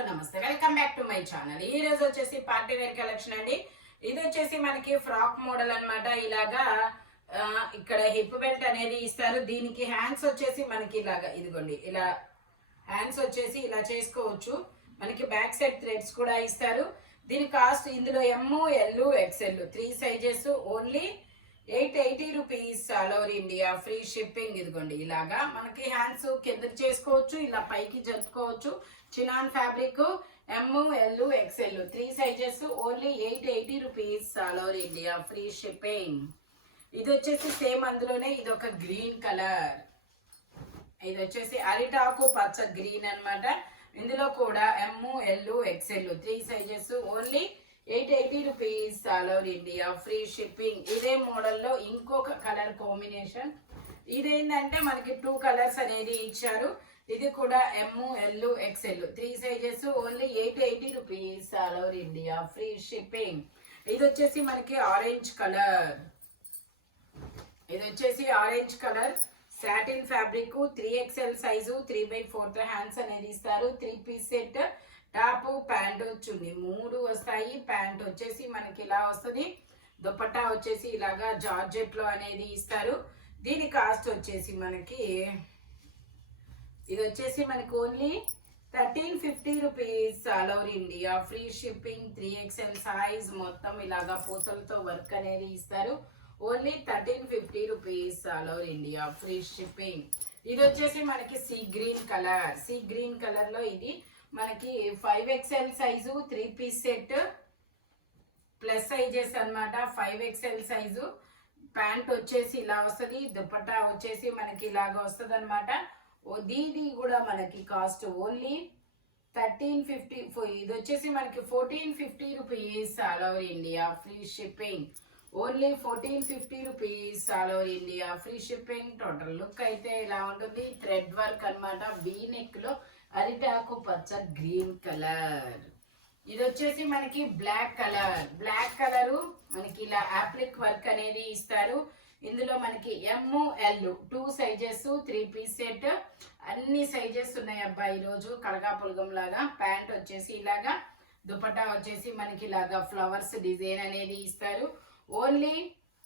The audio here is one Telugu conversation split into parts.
హలో నమస్తే, welcome back to my channel. ఈ రోజు వచ్చేసి పార్టీ వేర్ కలెక్షన్ అండి. ఇది వచ్చేసి మనకి ఫ్రాక్ మోడల్ అన్నమాట. ఇలాగా ఇక్కడ హిప్ బెల్ట్ అనేది ఇస్తారు. దీనికి హ్యాండ్స్ వచ్చేసి మనకి ఇలాగా ఇదిగోండి, ఇలా హ్యాండ్స్ వచ్చేసి ఇలా చేసుకోవచ్చు. మనకి బ్యాక్ సైడ్ థ్రెడ్స్ కూడా ఇస్తారు. దీని కాస్ట్ ఇందులో M, L, XL 3 sizes, only 880 rupees all over India, free shipping. ఇదిగోండి ఇలాగా మనకి హ్యాండ్స్ కిందకి చేసుకోవచ్చు, ఇలా పైకి జరుపుకోవచ్చు. Chinon fabric, M, L, XL 3 sizes, only 880 rupees all over India, free shipping. ఇది వచ్చేసి సేమ్ అందులోనే ఇది ఒక గ్రీన్ కలర్, ఇది వచ్చేసి అరిటాకు పచ్చ గ్రీన్ అన్నమాట. ఇందులో కూడా M, L, XL 3 sizes, only 880 rupees all over India, free shipping. ఇదే మోడల్లో ఇంకొక కలర్ కాంబినేషన్. ఇదేంటంటే మనకి 2 కలర్స్ అనేది ఇచ్చారు. ఇది కూడా M, L, XL 3 sizes, only 880 rupees all over India, free shipping. ఇది వచ్చేసి మనకి ఆరెంజ్ కలర్, ఇది వచ్చేసి orange colour satin fabric, 3XL size, 3/4 hands అనేది ఇస్తారు. 3 పీస్ సెట్, టాప్, ప్యాంటు, చున్నీ 3 వస్తాయి. ప్యాంట్ వచ్చేసి మనకి ఇలా వస్తుంది. దుపట్టా వచ్చేసి ఇలాగా జార్జెట్ లో అనేది ఇస్తారు. దీని కాస్ట్ వచ్చేసి మనకి ఇది వచ్చేసి మనకి only 1350 rupees all over India, free shipping. 3XL size, మొత్తం ఇలాగా పూసలతో వర్క్ అనేది ఇస్తారు. Only 1350 rupees all over India, free shipping. ఇది వచ్చేసి మనకి sea green colour, sea green colour లో ఇది మనకి 5XL size, 3 piece set, plus sizes అన్నమాట. 5XL సైజు, ప్యాంట్ వచ్చేసి ఇలా వస్తుంది. దుపట్టా వచ్చేసి మనకి ఇలాగా వస్తుంది అనమాట. దీది కూడా మనకి కాస్ట్ ఓన్లీ 1350. ఇది వచ్చేసి మనకి 1450 rupees all over India, free shipping. Only 1450 rupees all over India, free shipping. Total look అయితే ఇలా ఉంటుంది. థ్రెడ్ వర్క్ అనమాట. వీ నెక్ లో అరిటాకు పచ్చ గ్రీన్ కలర్. ఇది వచ్చేసి మనకి బ్లాక్ కలర్, బ్లాక్ కలరు మనకి ఇలా యాప్లిక్ వర్క్ అనేది ఇస్తారు. ఇందులో మనకి ఎమ్, ఎల్ 2 సైజెస్, 3 పీస్ సెట్, అన్ని సైజెస్ ఉన్నాయి అబ్బా ఈరోజు కలగాపులగం లాగా. ప్యాంట్ వచ్చేసి ఇలాగా, దుపట్టా వచ్చేసి మనకి ఇలాగా ఫ్లవర్స్ డిజైన్ అనేది ఇస్తారు. Only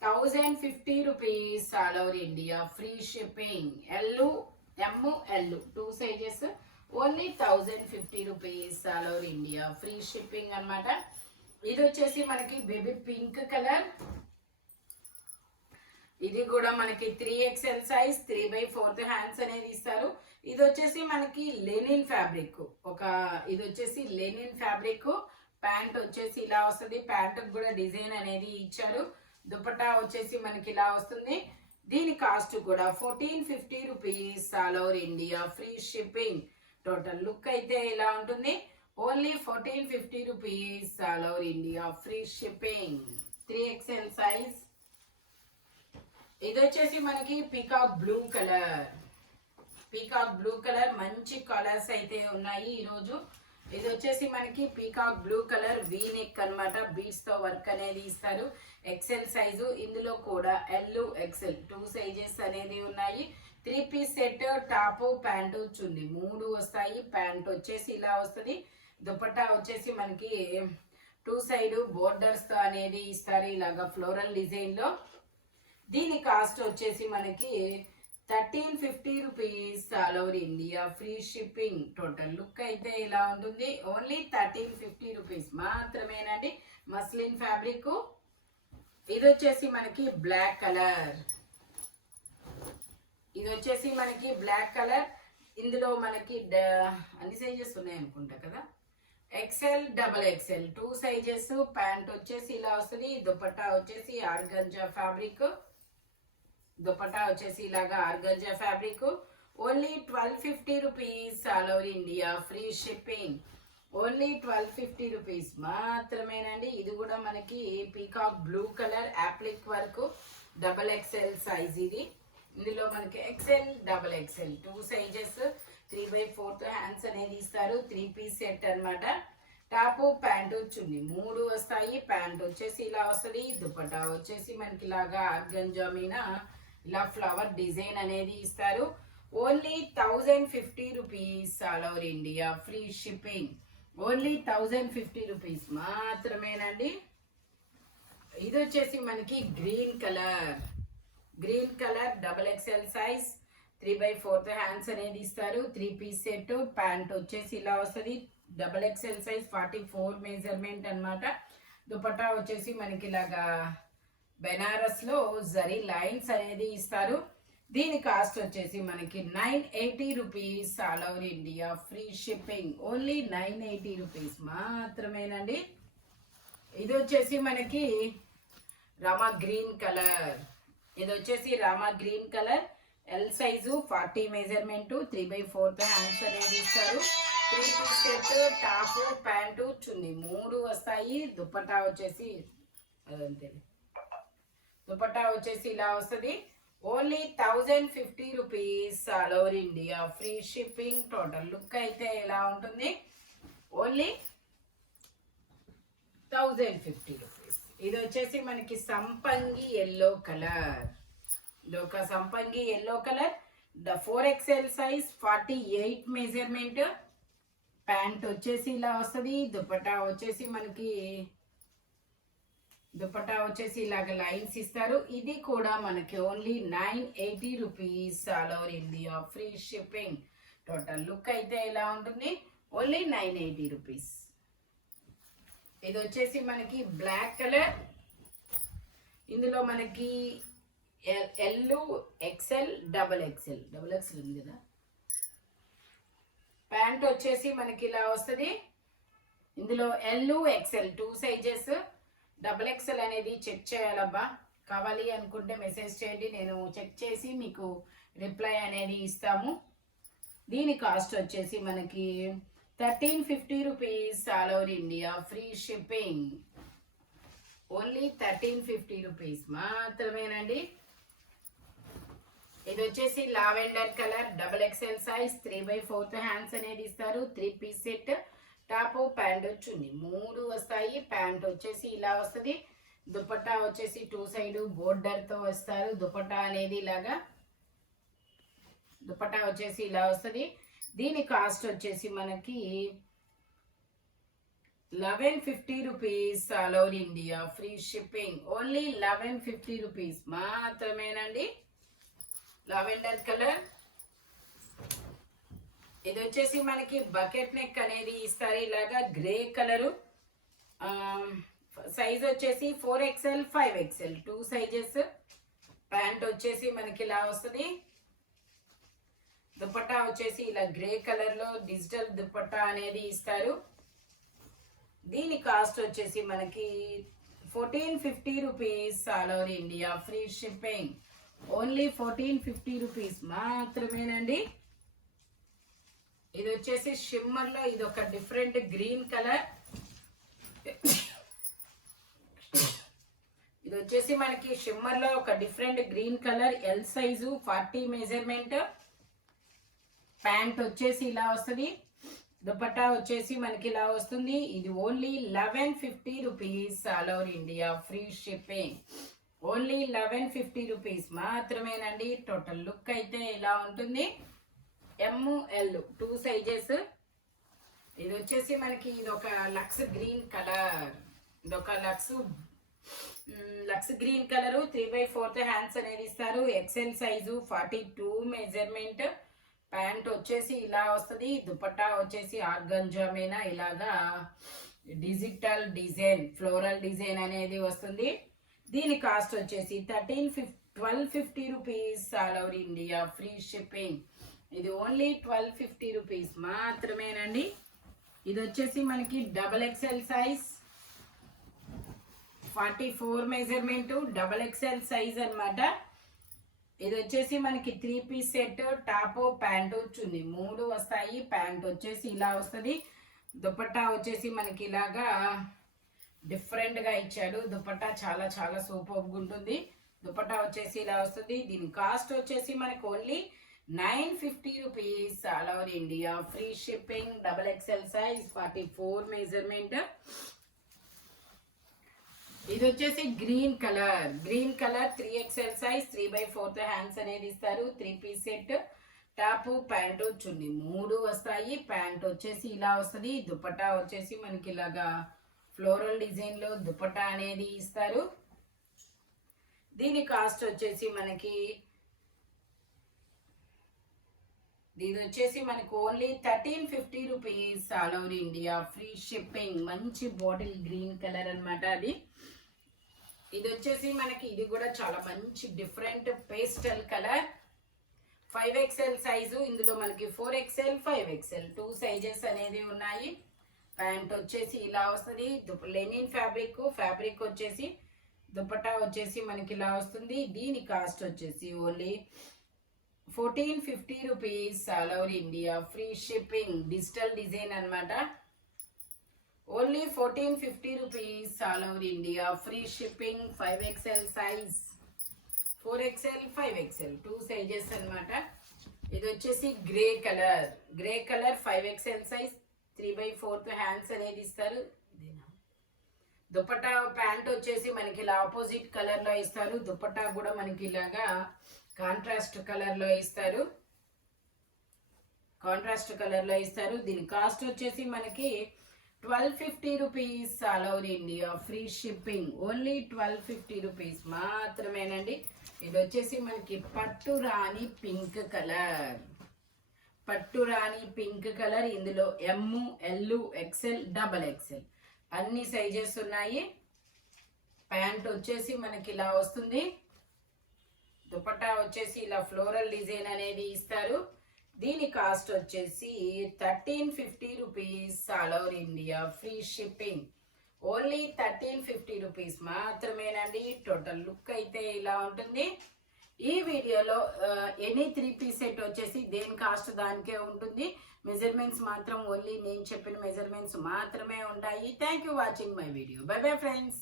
1050 rupees all over India, free shipping. L, M, L 2 sizes, only 1050 rupees all over India, free shipping అనమాట. ఇది వచ్చేసి మనకి బేబీ పింక్ కలర్. ఇది కూడా మనకి 3XL సైజ్, 3/4 హ్యాండ్స్ అనేది ఇస్తారు. ఇది వచ్చేసి మనకి లెనిన్ ఫ్యాబ్రిక్, ఇది వచ్చేసి లెనిన్ ఫ్యాబ్రిక్. ప్యాంట్ వచ్చేసి ఇలా వస్తుంది. ప్యాంట్ కూడా డిజైన్ అనేది ఇచ్చారు. దుపట్టా వచ్చేసి మనకి ఇలా వస్తుంది. దీని కాస్ట్ కూడా 1450 rupees all over India, free shipping. Total look అయితే ఇలా ఉంటుంది. Only 1450 rupees all over India, free shipping. 3XL size. ఇది వచ్చేసి మనకి peacock blue colour, peacock blue colour. మంచి కలర్స్ అయితే ఉన్నాయి ఈరోజు. ఇది వచ్చేసి మనకి peacock blue colour, V neck అనమాట. బీడ్స్ తో వర్క్ అనేది ఇస్తారు. XL size. ఇందులో కూడా ఎల్, ఎక్స్ఎల్ 2 సైజెస్ అనేది ఉన్నాయి. 3 పీస్ సెట్, టాప్, ప్యాంటు, చున్నీ 3 వస్తాయి. ప్యాంట్ వచ్చేసి ఇలా వస్తుంది. దుపట్టా వచ్చేసి మనకి 2 సైడ్ బోర్డర్స్ తో అనేది ఇస్తారు, ఇలాగా ఫ్లోరల్ డిజైన్ లో. దీని కాస్ట్ వచ్చేసి మనకి 1350 rupees all over India, free shipping. Total look అయితే ఇలా ఉంటుంది. ఓన్లీ 1350 రూపీస్ మాత్రమేనండి. Muslin fabric. ఇది వచ్చేసి మనకి బ్లాక్ కలర్, ఇది వచ్చేసి మనకి బ్లాక్ కలర్. ఇందులో మనకి అన్ని సైజెస్ ఉన్నాయి అనుకుంటా కదా. XL, XXL 2 sizes. ప్యాంట్ వచ్చేసి ఇలా వస్తుంది. దుపట్టా వచ్చేసి ఆర్గంజా ఫ్యాబ్రిక్, దుపట్టా వచ్చేసి ఇలాగా organza fabric. Only 1250 rupees all over India, free shipping. Only 1250 rupees మాత్రమేనండి. ఇది కూడా మనకి peacock blue colour, appliqué work, XXL size ఇది. ఇందులో మనకి XL, XXL 2 సైజెస్, 3/4 హ్యాండ్స్ అనేది ఇస్తారు. 3 పీస్ సెట్ అనమాట. టాప్, ప్యాంటు, చున్నీ 3 వస్తాయి. ప్యాంట్ వచ్చేసి ఇలా వస్తుంది. దుపట్టా వచ్చేసి మనకి ఇలాగా ఆర్గంజా మీద ఇలా ఫ్లవర్ డిజైన్ అనేది ఇస్తారు. Only 1050 rupees all over India, free shipping. Only 1050 rupees మాత్రమేనండి. ఇది వచ్చేసి మనకి green colour double XL size 3/4 hands అనేది ఇస్తారు. 3 పీస్ సెట్. ప్యాంట్ వచ్చేసి ఇలా వస్తుంది. డబల్ ఎక్స్ఎల్ సైజ్ 44 మెజర్మెంట్ అన్నమాట. దుపట్టా వచ్చేసి మనకి ఇలాగా బెనారస్ లో జరీ లైన్స్ అనేది ఇస్తారు. దీని కాస్ట్ వచ్చేసి మనకి 980 rupees. All over India free shipping. Only 980 rupees మాత్రమేనండి. ఇది వచ్చేసి మనకి రామా green colour L size 40 measurement 3/4 hands అనేది ఇస్తారు. 3 పీస్ సెట్. టాప్ ప్యాంటు చున్నీ 3 వస్తాయి. దుపట్టా వచ్చేసి ఇలా వస్తుంది. Only 1050 rupees. All over India free shipping. Total look అయితే ఎలా ఉంటుంది? Only 1050 rupees. ఇది వచ్చేసి మనకి సంపంగి ఎల్లో కలర్. సంపంగి yellow colour 4XL size 48 measurement. Pant వచ్చేసి ఇలా వస్తుంది. దుపట్టా వచ్చేసి ఇలాగ లైన్స్ ఇస్తారు. ఇది కూడా మనకి only 980 rupees. All over India free shipping. Total look అయితే ఎలా ఉంటుంది? Only 980 rupees. ఇది వచ్చేసి మనకి బ్లాక్ కలర్. ఇందులో మనకి ఎల్, ఎక్సెల్, డబల్ ఎక్సెల్ ఉంది కదా. ప్యాంట్ వచ్చేసి మనకి ఇలా వస్తుంది. ఇందులో L, XL 2 sizes. Double XL అనేది చెక్ చేయాలబ్బా. కావాలి అనుకుంటే మెసేజ్ చేయండి, నేను చెక్ చేసి మీకు రిప్లై అనేది ఇస్తాము. దీని కాస్ట్ వచ్చేసి మనకి 1350 rupees. All over India free shipping. Only 1350 rupees మాత్రమేనండి. ఇది వచ్చేసి lavender colour double XL size 3/4 hands అనేది ఇస్తారు. 3 పీస్ సెట్. టాప్ ప్యాంట్ చున్నీ 3 వస్తాయి. ప్యాంట్ వచ్చేసి ఇలా వస్తుంది. దుపట్టా వచ్చేసి 2 సైడ్ బోర్డర్ తో వస్తారు. దుపట్టా అనేది వచ్చేసి ఇలా వస్తుంది. దీని కాస్ట్ వచ్చేసి మనకి 1150 rupees. All over India free shipping. Only 1150 rupees మాత్రమేనండి. Lavender colour. ఇది వచ్చేసి మనకి బకెట్ నెక్ అనేది ఇస్తారు. ఇలాగా గ్రే కలరు. సైజ్ వచ్చేసి 4XL 5XL 2 సైజెస్. ప్యాంట్ వచ్చేసి మనకి ఇలా వస్తుంది. దుపట్టా వచ్చేసి ఇలా గ్రే కలర్ లో డిజిటల్ దుపట్టా అనేది ఇస్తారు. దీని కాస్ట్ వచ్చేసి మనకి 1450 rupees. All over India free shipping. Only 1450 rupees మాత్రమేనండి. ఇది వచ్చేసి షిమ్మర్ లో ఇది ఒక డిఫరెంట్ గ్రీన్ కలర్. ఇది వచ్చేసి మనకి షిమ్మర్ లో ఒక different green colour. L size 40 measurement. Pant వచ్చేసి ఇలా వస్తుంది. దుపట్టా వచ్చేసి మనకి ఇలా వస్తుంది. ఇది only 1150 rupees. All over India free shipping. Only 1150 rupees మాత్రమేనండి. టోటల్ లుక్ అయితే ఇలా ఉంటుంది. ML 2 sizes. ఇది వచ్చేసి మనకి ఇది ఒక లక్స్ గ్రీన్ కలర్. ఇది ఒక లక్స్ గ్రీన్ కలర్ 3/4 హ్యాండ్స్ అనేది ఇస్తారు. XL size 42 measurement. ప్యాంట్ వచ్చేసి ఇలా వస్తుంది. దుపట్టా వచ్చేసి ఆర్గంజా మీద ఇలాగా డిజిటల్ డిజైన్ ఫ్లోరల్ డిజైన్ అనేది వస్తుంది. దీని కాస్ట్ వచ్చేసి 1250 rupees. All over India free shipping. ఇది ఓన్లీ 1250 రూపీస్ మాత్రమేనండి. ఇది వచ్చేసి మనకి double XL size 44 measurement. Double XL size అన్నమాట. ఇది వచ్చేసి మనకి 3 పీస్ సెట్. టాప్ ప్యాంటు చున్నీ 3 వస్తాయి. ప్యాంట్ వచ్చేసి ఇలా వస్తుంది. దుపట్టా వచ్చేసి మనకి ఇలాగా డిఫరెంట్ గా ఇచ్చాడు. దుపట్టా చాలా చాలా సూపర్గా ఉంటుంది. దుపట్టా వచ్చేసి ఇలా వస్తుంది. దీని కాస్ట్ వచ్చేసి మనకి only 950 rupees. All over India free shipping. Double XL size 44 measurement. ఇది వచ్చేసి green colour 3XL size 3/4 hands అనేది ఇస్తారు. 3 పీస్ సెట్. టాపు ప్యాంటు చున్నీ 3 వస్తాయి. ప్యాంట్ వచ్చేసి ఇలా వస్తుంది. దుపట్టా వచ్చేసి మనకి ఇలాగా ఫ్లోరల్ డిజైన్ లో దుపట్టా అనేది ఇస్తారు. దీని కాస్ట్ వచ్చేసి మనకి only 1350 rupees. All over India free shipping. మంచి బాటిల్ గ్రీన్ కలర్ అన్నమాట అది. ఇది వచ్చేసి మనకి ఇది కూడా చాలా మంచి different pastel colour. 5XL size. ఇందులో మనకి 4XL 5XL 2 సైజెస్ అనేది ఉన్నాయి. ప్యాంట్ వచ్చేసి ఇలా వస్తుంది. లెనిన్ ఫ్యాబ్రిక్ వచ్చేసి దుపట్టా వచ్చేసి మనకి ఇలా వస్తుంది. దీని కాస్ట్ వచ్చేసి only 1450 rupees. All over India free shipping. Digital design అన్నమాట. Only 1450 rupees. All over India free shipping. 5XL size, 4XL 5XL 2 sizes అన్నమాట. ఇది వచ్చేసి grey colour 5XL size. 3/4 hands అనేది ఇస్తారు. దుపట్టా ప్యాంట్ వచ్చేసి మనకి ఇలా ఆపోజిట్ కలర్ లో ఇస్తారు. దుపట్టా కూడా మనకి ఇలాగా కాంట్రాస్ట్ కలర్ లో ఇస్తారు. దీని కాస్ట్ వచ్చేసి మనకి 1250 rupees. All over India free shipping. Only 1250 rupees మాత్రమేనండి. ఇది వచ్చేసి మనకి పట్టు రాణి పింక్ కలర్. ఇందులో ML XL XXL అన్ని సైజెస్ ఉన్నాయి. ప్యాంట్ వచ్చేసి మనకి ఇలా వస్తుంది. దుపట్టా వచ్చేసి ఇలా ఫ్లోరల్ డిజైన్ అనేది ఇస్తారు. దీని కాస్ట్ వచ్చేసి 1350 rupees. All over India free shipping. Only 1350 rupees మాత్రమేనండి. టోటల్ లుక్ అయితే ఇలా ఉంటుంది. ఈ వీడియోలో ఎనీ 3 పీస్ సెట్ వచ్చేసి దేని కాస్ట్ దానికే ఉంటుంది. మెజర్మెంట్స్ మాత్రం ఓన్లీ నేను చెప్పిన మెజర్మెంట్స్ మాత్రమే ఉంటాయి. Thank you watching my video. By bye friends.